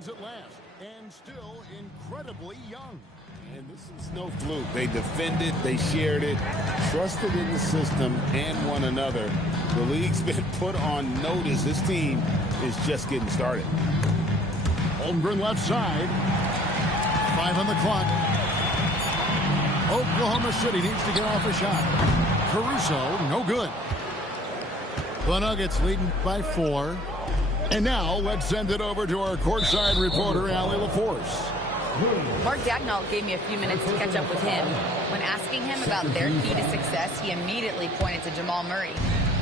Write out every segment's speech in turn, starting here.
wins at last, and still incredibly young. And this is no fluke. They defended, they shared it, trusted in the system and one another. The league's been put on notice. This team is just getting started. Holmgren left side. 5 on the clock. Oklahoma City needs to get off a shot. Caruso, no good. The Nuggets leading by 4. And now let's send it over to our courtside reporter, Allie LaForce. Mark Dagnall gave me a few minutes to catch up with him. When asking him about their key to success, he immediately pointed to Jamal Murray.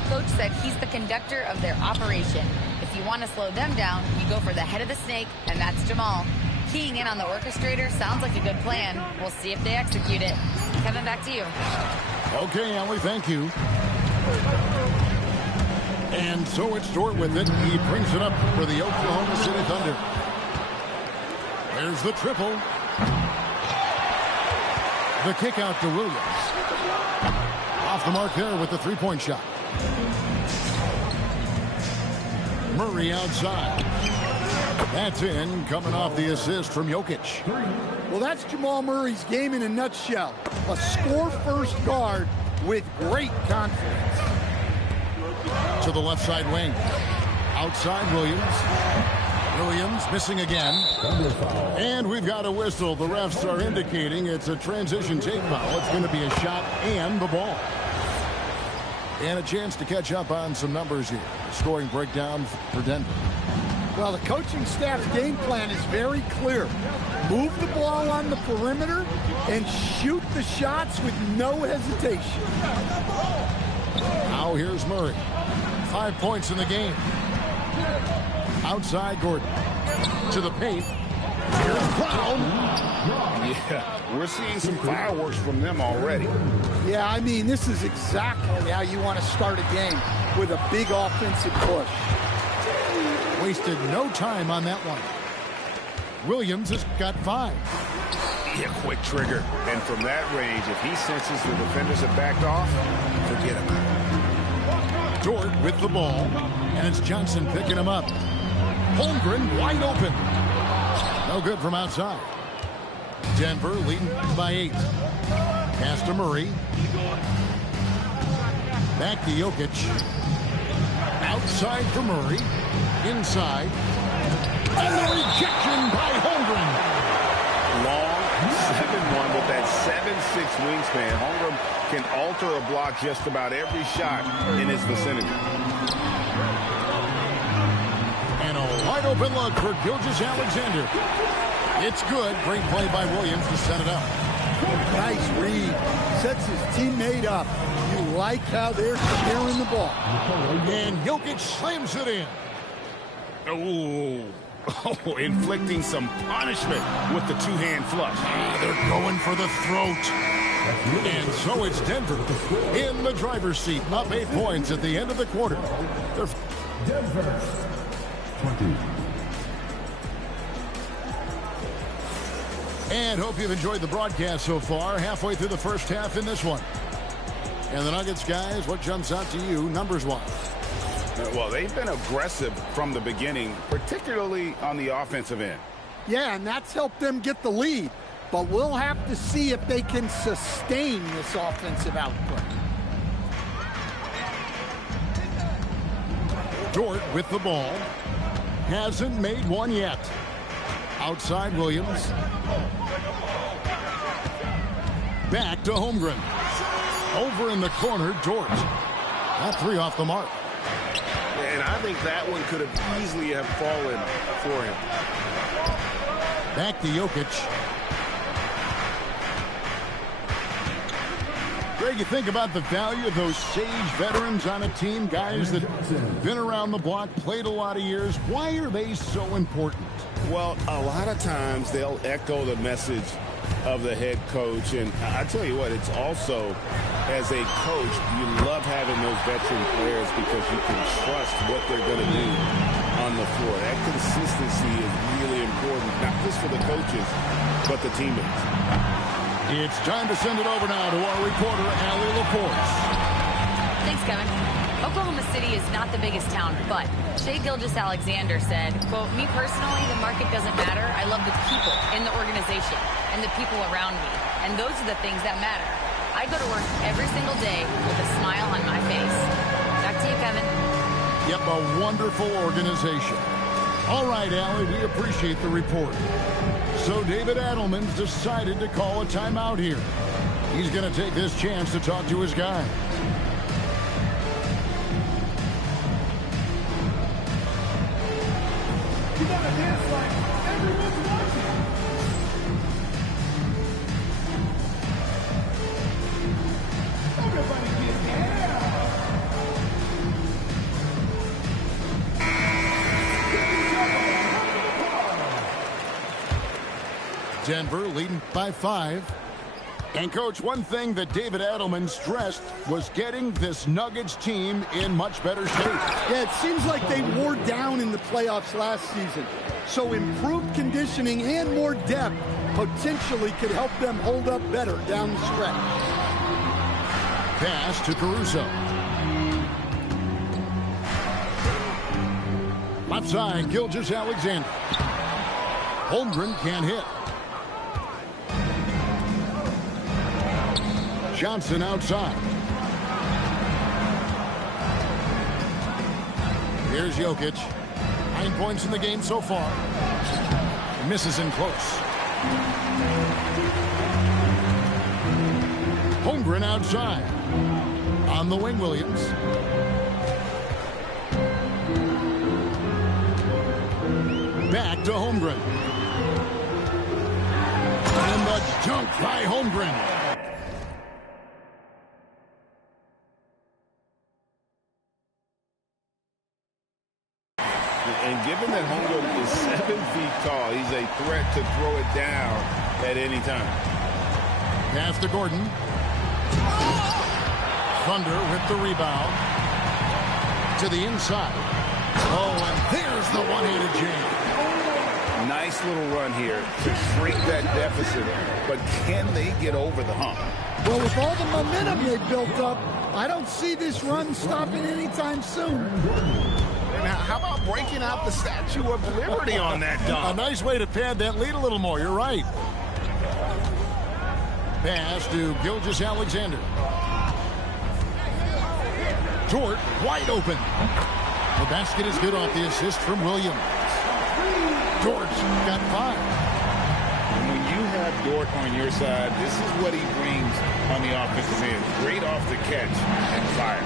Coach said he's the conductor of their operation. If you want to slow them down, you go for the head of the snake, and that's Jamal. Keying in on the orchestrator sounds like a good plan. We'll see if they execute it. Kevin, back to you. Okay, Allie, thank you. And so it's Dort with it. He brings it up for the Oklahoma City Thunder. There's the triple. The kick out to Williams. Off the mark there with the three-point shot. Murray outside. That's in, coming off the assist from Jokic. Well, that's Jamal Murray's game in a nutshell. A score-first guard with great confidence. To the left side wing. Outside Williams. Williams missing again. And we've got a whistle. The refs are indicating it's a transition tape foul. It's going to be a shot and the ball. And a chance to catch up on some numbers here. Scoring breakdown for Denver. Well, the coaching staff's game plan is very clear. Move the ball on the perimeter and shoot the shots with no hesitation. Now here's Murray. 5 points in the game. Outside Gordon. To the paint. Here's Brown. Yeah, we're seeing some fireworks from them already. Yeah, I mean, this is exactly how you want to start a game, with a big offensive push. Wasted no time on that one. Williams has got 5. Yeah, quick trigger. And from that range, if he senses the defenders have backed off, forget about it. Dort with the ball, and it's Johnson picking him up. Holmgren wide open. No good from outside. Denver leading by 8. Pass to Murray. Back to Jokic. Outside for Murray. Inside. And the rejection by Holmgren. Long 7-1 with that 7'6" wingspan. Holmgren can alter a block just about every shot in his vicinity. And a wide open look for Gilgeous-Alexander. It's good. Great play by Williams to set it up. Nice read. Sets his teammate up. You like how they're sharing the ball. And Jokic slams it in. Oh, inflicting some punishment with the two-hand flush. They're going for the throat. And so it's Denver in the driver's seat, up 8 points at the end of the quarter. Denver 20. And hope you've enjoyed the broadcast so far. Halfway through the first half in this one. And the Nuggets, guys, what jumps out to you numbers-wise? Well, they've been aggressive from the beginning, particularly on the offensive end. Yeah, and that's helped them get the lead. But we'll have to see if they can sustain this offensive output. Dort with the ball. Hasn't made one yet. Outside Williams. Back to Holmgren. Over in the corner, Dort. That 3 off the mark. And I think that one could have easily have fallen for him. Back to Jokic. Greg, you think about the value of those sage veterans on a team, guys that have been around the block, played a lot of years. Why are they so important? Well, a lot of times they'll echo the message of the head coach. And I tell you what, it's also, as a coach, you love having those veteran players because you can trust what they're going to do on the floor. That consistency is really important, not just for the coaches, but the teammates. It's time to send it over now to our reporter, Allie LaForce. Thanks, Kevin. Oklahoma City is not the biggest town, but Shai Gilgeous-Alexander said, quote, "Me personally, the market doesn't matter. I love the people in the organization and the people around me. And those are the things that matter. I go to work every single day with a smile on my face." Back to you, Kevin. Yep, a wonderful organization. All right, Allie, we appreciate the report. So David Adelman's decided to call a timeout here. He's going to take this chance to talk to his guy. You gotta dance like everyone's watching. Everybody get down. Denver leading by 5. And, Coach, one thing that David Adelman stressed was getting this Nuggets team in much better shape. Yeah, it seems like they wore down in the playoffs last season. So improved conditioning and more depth potentially could help them hold up better down the stretch. Pass to Caruso. Left side, Gilgeous-Alexander. Holmgren can't hit. Johnson outside. Here's Jokic. 9 points in the game so far. Misses in close. Holmgren outside. On the wing, Williams. Back to Holmgren. And the dunk by Holmgren. And given that Holmgren is 7 feet tall, he's a threat to throw it down at any time. Pass to Gordon. Thunder with the rebound. To the inside. Oh, and there's the one-handed jam. Nice little run here to shrink that deficit. But can they get over the hump? Well, with all the momentum they built up, I don't see this run stopping anytime soon. And how about breaking out the Statue of Liberty on that dunk? A nice way to pad that lead a little more. You're right. Pass to Gilgeous-Alexander. Dort wide open. The basket is good off the assist from Williams. Dort's got 5. And when you have Dort on your side, this is what he brings on the offensive end. Great off the catch and fire.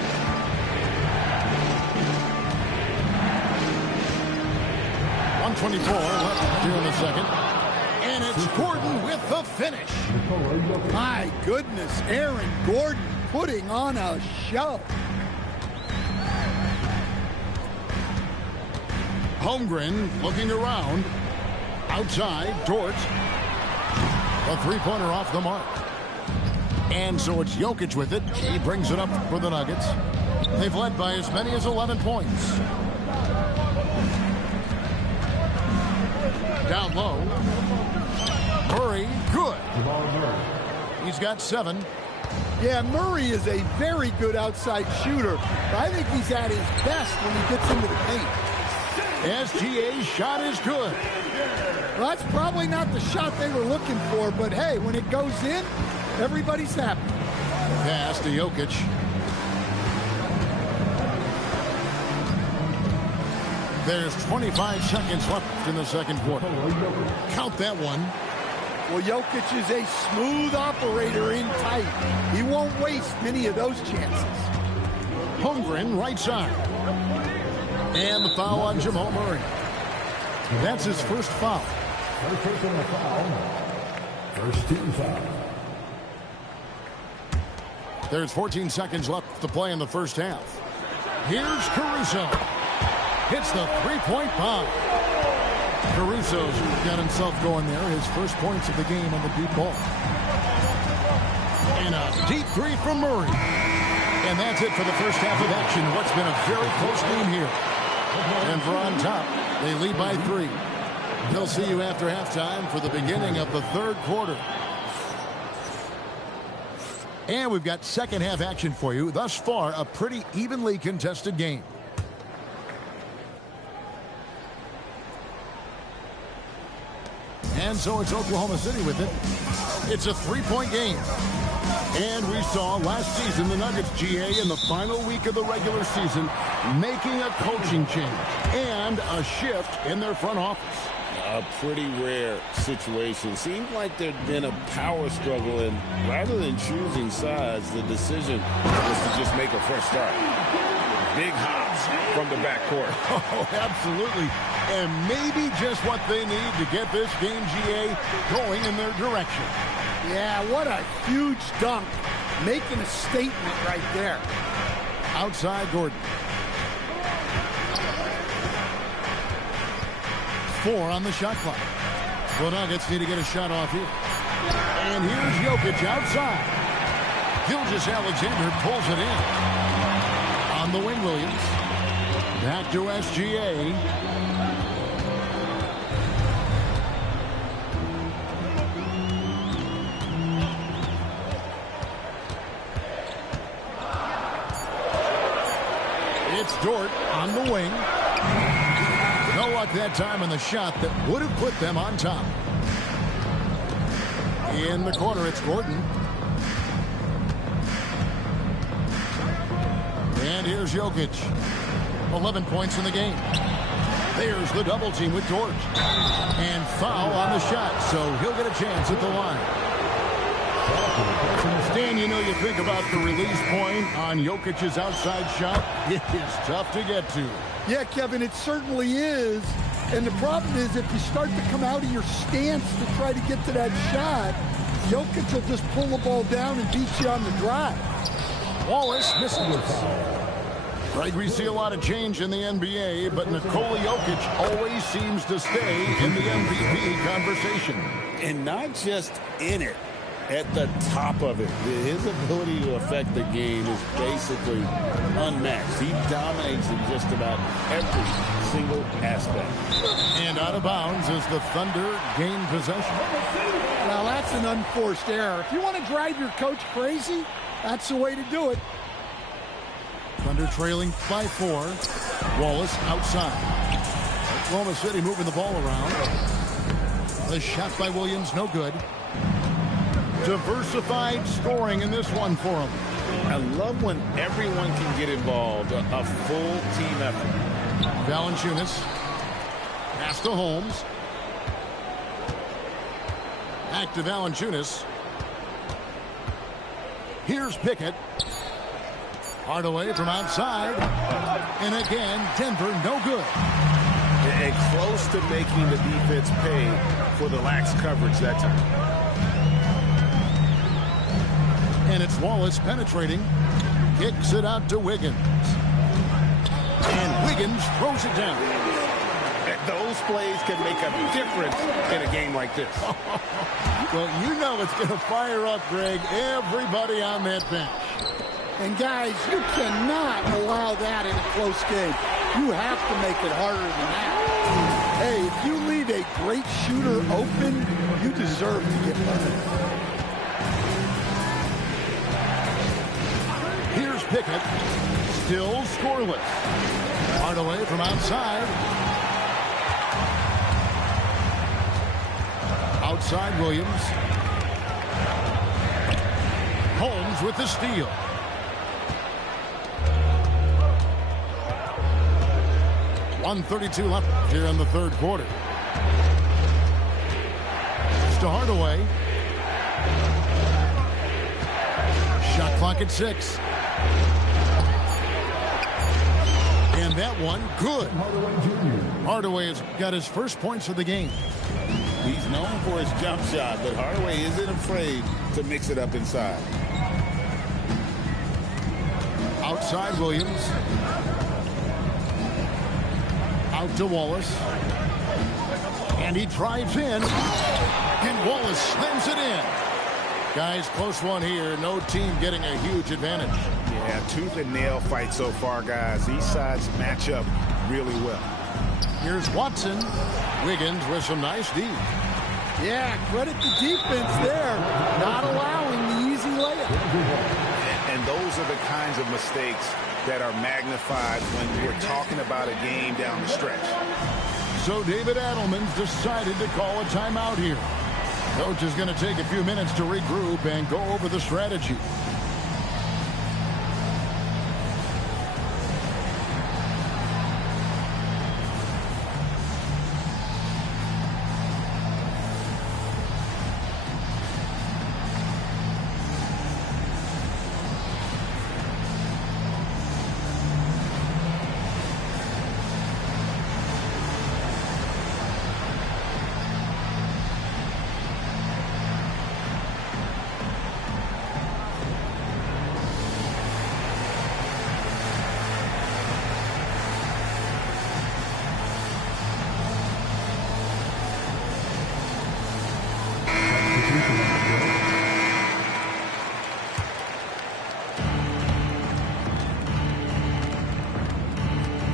.124 left here in the second. And it's Gordon with the finish. My goodness, Aaron Gordon putting on a show. Holmgren looking around. Outside, Dort. A three-pointer off the mark. And so it's Jokic with it. He brings it up for the Nuggets. They've led by as many as 11 points. Down low. Murray, good. He's got 7. Yeah, Murray is a very good outside shooter. But I think he's at his best when he gets into the paint. SGA's shot is good. Well, that's probably not the shot they were looking for, but hey, when it goes in, everybody's happy. Pass to Jokic. There's 25 seconds left in the second quarter. Count that one. Well, Jokic is a smooth operator in tight. He won't waste many of those chances. Holmgren right side. And the foul on Jamal Murray. That's his first foul. First personal foul. First team foul. There's 14 seconds left to play in the first half. Here's Caruso. Hits the three-point bomb. Caruso's got himself going there. His first points of the game on the deep ball. And a deep three from Murray. And that's it for the first half of action. What's been a very close game here. Denver on top. They lead by 3. They'll see you after halftime for the beginning of the third quarter. And we've got second half action for you. Thus far, a pretty evenly contested game. And so it's Oklahoma City with it. It's a three-point game. And we saw last season the Nuggets, GA, in the final week of the regular season, making a coaching change and a shift in their front office. A pretty rare situation. Seemed like there'd been a power struggle, and rather than choosing sides, the decision was to just make a fresh start. Big hops from the backcourt. Oh, absolutely. And maybe just what they need to get this game, GA, going in their direction. Yeah, what a huge dunk. Making a statement right there. Outside Gordon. 4 on the shot clock. The Nuggets need to get a shot off here. And here's Jokic outside. Gilgeous-Alexander pulls it in. On the wing, Williams. Back to SGA. It's Dort on the wing. No luck that time on the shot that would have put them on top. In the corner, it's Gordon. And here's Jokic. 11 points in the game. There's the double team with Dort. And foul on the shot, so he'll get a chance at the line. Stan, you know, you think about the release point on Jokic's outside shot. It is tough to get to. Yeah, Kevin, it certainly is. And the problem is if you start to come out of your stance to try to get to that shot, Jokic will just pull the ball down and beat you on the drive. Wallace missing the foul. Right, we see a lot of change in the NBA, but Nikola Jokic always seems to stay in the MVP conversation. And not just in it, at the top of it. His ability to affect the game is basically unmatched. He dominates in just about every single aspect. And out of bounds as the Thunder gain possession. Well, that's an unforced error. If you want to drive your coach crazy, that's the way to do it. Thunder trailing by 4. Wallace outside. Oklahoma City moving the ball around. The shot by Williams, no good. Diversified scoring in this one for him. I love when everyone can get involved. A full team effort. Valanciunas. Pass to Holmes. Back to Valanciunas. Here's Pickett. Hardaway from outside. And again, Denver no good. And close to making the defense pay for the lax coverage that time. And it's Wallace penetrating. Kicks it out to Wiggins. And Wiggins throws it down. Those plays can make a difference in a game like this. Well, you know it's going to fire up, Greg, everybody on that bench. And guys, you cannot allow that in a close game. You have to make it harder than that. Hey, if you leave a great shooter open, you deserve to get better. Here's Pickett. Still scoreless. Hardaway from outside. Outside Williams. Holmes with the steal. .132 left here in the third quarter. It's to Hardaway. Shot clock at 6. And that one, good. Hardaway has got his first points of the game. He's known for his jump shot, but Hardaway isn't afraid to mix it up inside. Outside Williams. Out to Wallace. And he drives in. And Wallace slams it in. Guys, close one here. No team getting a huge advantage. Yeah, tooth and nail fight so far, guys. These sides match up really well. Here's Watson. Wiggins with some nice D. Yeah, credit the defense there. Not allowing the easy layup. And those are the kinds of mistakes that are magnified when we're talking about a game down the stretch. So David Adelman's decided to call a timeout here. Coach is going to take a few minutes to regroup and go over the strategy.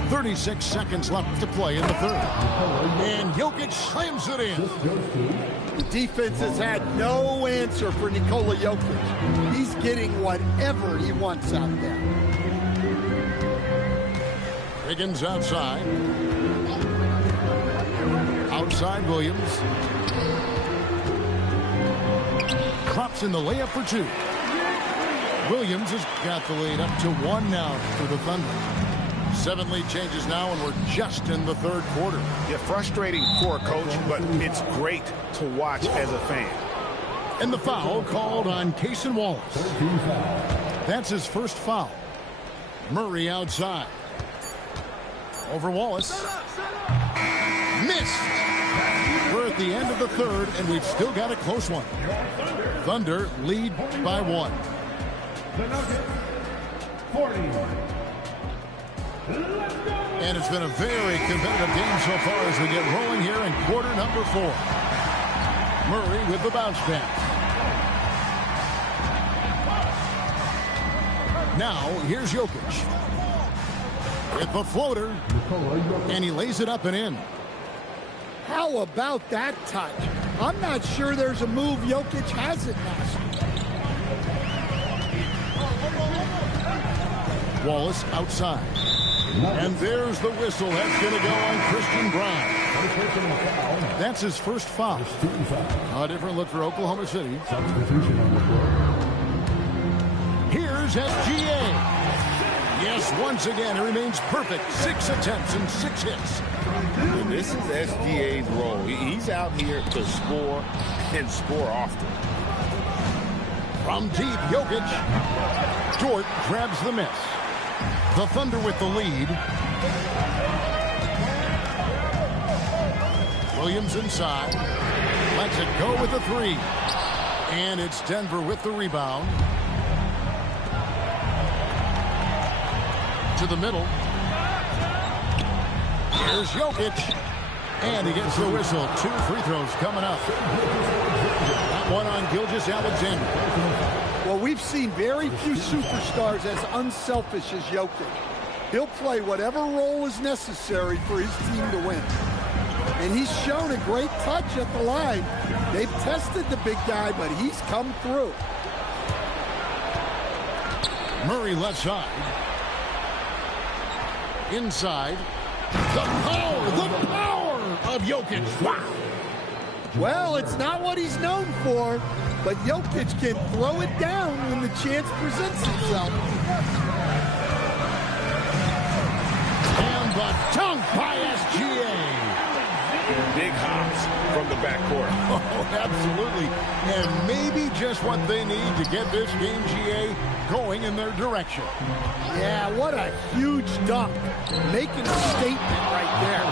.36 seconds left to play in the third. And Jokic slams it in. The defense has had no answer for Nikola Jokic. He's getting whatever he wants out there. Higgins outside. Outside Williams. Drops in the layup for two. Williams has got the lead up to one now for the Thunder. 7 lead changes now, and we're just in the third quarter. Yeah, frustrating for a coach, but it's great to watch as a fan. And the foul called on Cason Wallace. That's his first foul. Murray outside. Over Wallace. Missed. We're at the end of the third, and we've still got a close one. Thunder lead by 1. 40. And it's been a very competitive game so far as we get rolling here in quarter number 4. Murray with the bounce pass. Now here's Jokic. With the floater. And he lays it up and in. How about that touch? I'm not sure there's a move Jokic hasn't mastered. Wallace outside. And there's the whistle. That's going to go on Christian Brown. That's his first foul. A different look for Oklahoma City. Here's SGA. Yes, once again, he remains perfect. 6 attempts and 6 hits. And this is SGA's role. He's out here to score and score often. From deep, Jokic. Short grabs the miss. The Thunder with the lead. Williams inside. Lets it go with the 3. And it's Denver with the rebound. To the middle. Here's Jokic. And he gets the whistle. 2 free throws coming up. That one on Gilgeous-Alexander. Well, we've seen very few superstars as unselfish as Jokic. He'll play whatever role is necessary for his team to win. And he's shown a great touch at the line. They've tested the big guy, but he's come through. Murray left side. Inside. The power of Jokic. Wow. Well, it's not what he's known for, but Jokic can throw it down when the chance presents itself. And the dunk by SGA. Big hops from the backcourt. Oh, absolutely. And maybe just what they need to get this game, GA, going in their direction. Yeah, what a huge dunk. Making a statement right there.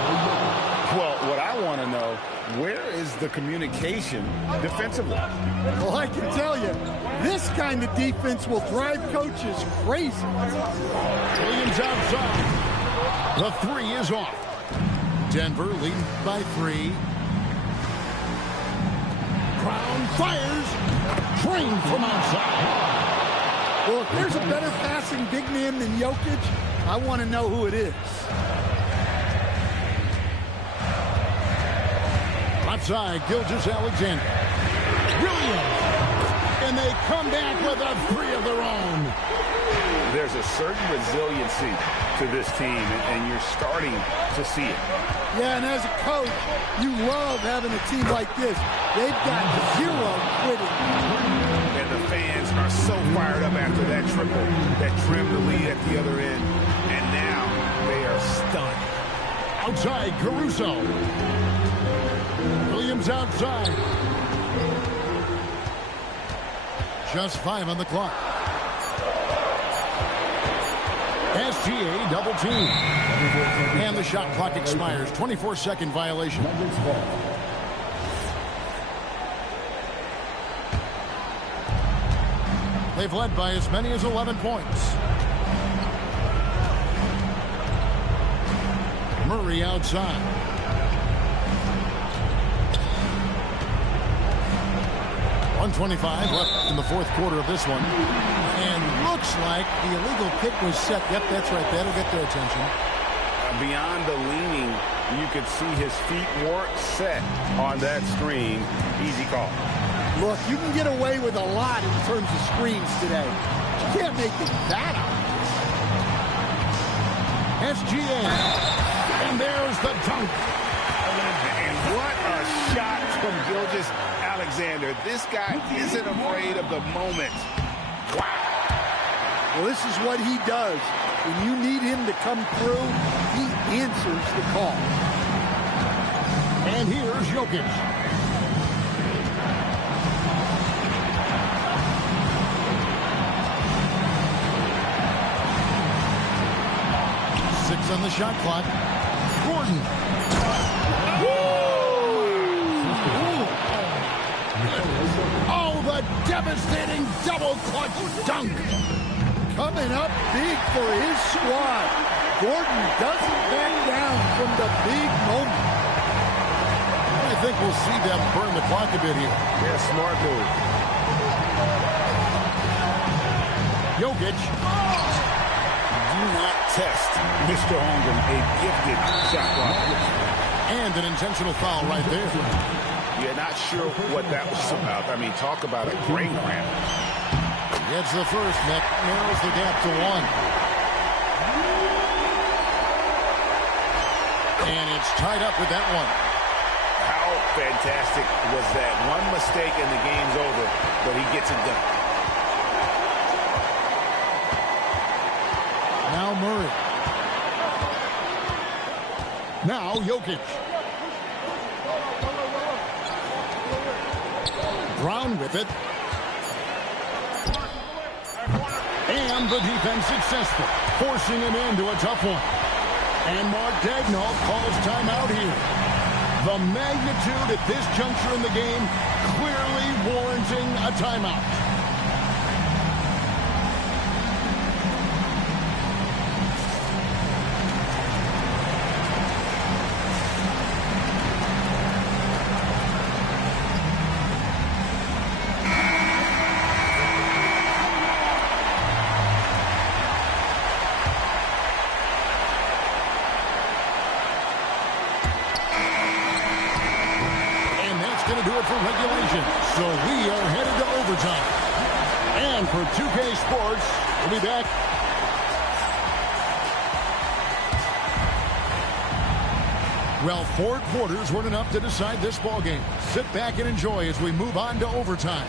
Well, what I want to know, where is the communication defensively? Well, I can tell you, this kind of defense will drive coaches crazy. Williams outside. The 3 is off. Denver leading by 3. Brown fires. Drained from outside. Well, if there's a better passing big man than Jokic, I want to know who it is. Left side, Gilgeous-Alexander. Williams. and they come back with a three of their own. There's a certain resiliency to this team, and you're starting to see it. Yeah, and as a coach, you love having a team like this. They've got zero quitting. And the fans are so fired up after that triple that trimmed the lead at the other end. And now they are stunned. Outside, Caruso. Williams outside. Just 5 on the clock. SGA double team. And the shot clock expires. 24-second violation. They've led by as many as 11 points. Murray outside. .125 left in the fourth quarter of this one. And looks like the illegal kick was set. Yep, that's right. That'll get their attention. Beyond the leaning, you could see his feet weren't set on that screen. Easy call. Look, you can get away with a lot in terms of screens today. You can't make it that out. SGA. And there's the dunk. And what a shot from Gilgeous-Alexander. This guy isn't afraid of the moment. Wow. Well, this is what he does. When you need him to come through, he answers the call. And here's Jokic. Six on the shot clock. Gordon. Oh, the devastating double clutch dunk. Coming up big for his squad. Gordon doesn't back down from the big moment. I think we'll see them burn the clock a bit here. Yeah, smart move. Jokic. Do not test Mr. Holmgren, a gifted shot blocker. And an intentional foul right there. You're not sure what that was about. I mean, talk about a brain cramp. Gets the first, narrows the gap to 1. And it's tied up with that one. How fantastic was that? One mistake and the game's over, but he gets it done. Now Murray. Now Jokic. Brown with it. And the defense successful, forcing him into a tough one. And Mark Daigneault calls timeout here. The magnitude at this juncture in the game clearly warranting a timeout. So we are headed to overtime. And for 2K Sports, we'll be back. Well, 4 quarters weren't enough to decide this ballgame. Sit back and enjoy as we move on to overtime.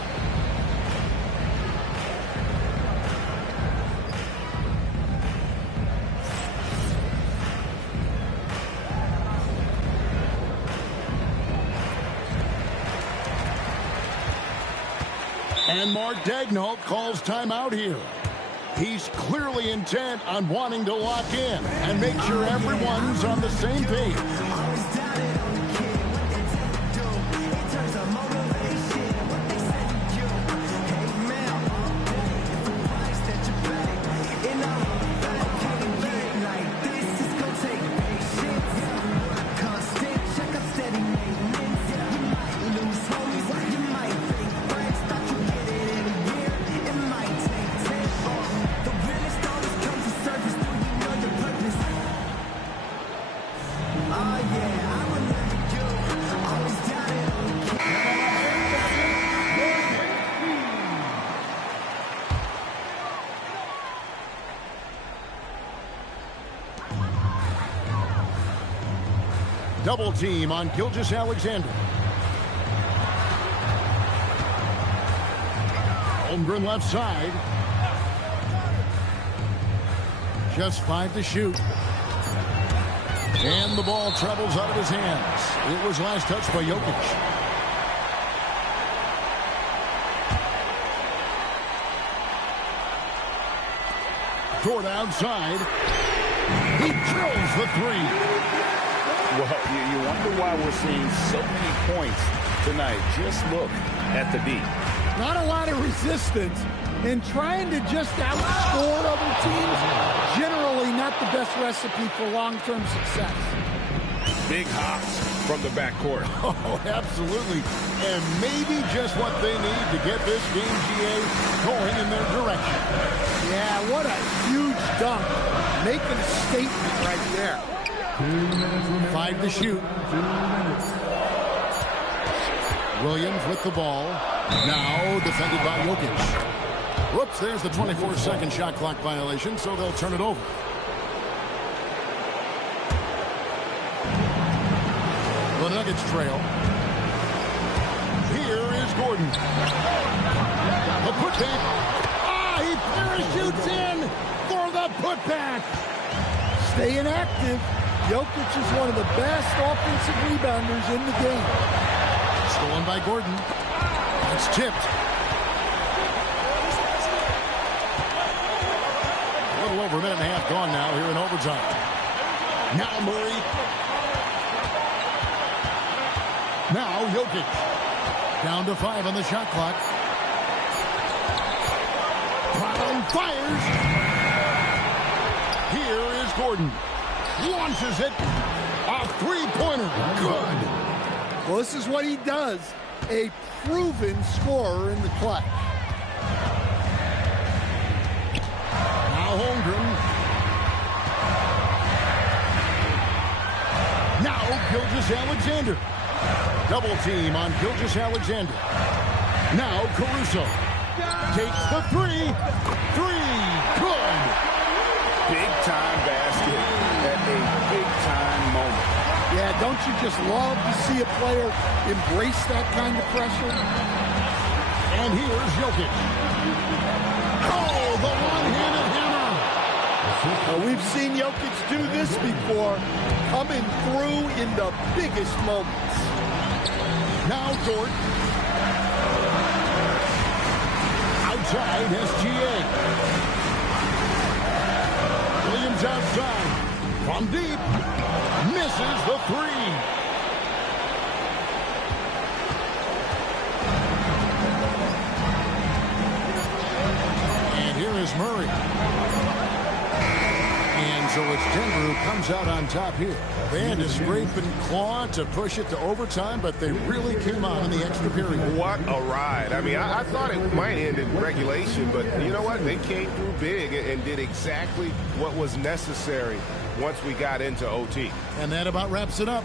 And Mark Daigneault calls timeout here. He's clearly intent on wanting to lock in and make sure everyone's on the same page. Double team on Gilgeous-Alexander. Holmgren left side. Just 5 to shoot. And the ball travels out of his hands. It was last touched by Jokic. Toward outside. He drills the 3. Well, you wonder why we're seeing so many points tonight. Just look at the D. Not a lot of resistance in trying to just outscore other teams. Generally not the best recipe for long-term success. Big hops from the backcourt. Oh, absolutely. And maybe just what they need to get this game, GA, going in their direction. Yeah, what a huge dunk. Making a statement right there. 5 to shoot. Williams with the ball. Now defended by Jokic. Whoops, there's the 24-second shot clock violation, so they'll turn it over. The Nuggets trail. Here is Gordon. The putback. He parachutes in for the putback. Staying active. Jokic is one of the best offensive rebounders in the game. Stolen by Gordon. It's tipped. A little over a minute and a half gone now here in overtime. Now Murray. Now Jokic. Down to 5 on the shot clock. Brown fires. Here is Gordon. Launches it. A 3-pointer. Good. Well, this is what he does. A proven scorer in the clutch. Now Holmgren. Now Gilgeous-Alexander. Double team on Gilgeous-Alexander. Now Caruso. Takes the 3. 3. Good. Big-time basket at a big-time moment. Yeah, don't you just love to see a player embrace that kind of pressure? And here's Jokic. Oh, the one-handed hammer. Well, we've seen Jokic do this before, coming through in the biggest moments. Now Dort. Outside SGA. Williams outside. From deep. Misses the 3. And here is Murray. And so it's Denver who comes out on top here. They had to scrape and claw to push it to overtime, but they really came on in the extra period. What a ride. I mean, I thought it might end in regulation, but you know what? They came through big and did exactly what was necessary once we got into OT. And that about wraps it up.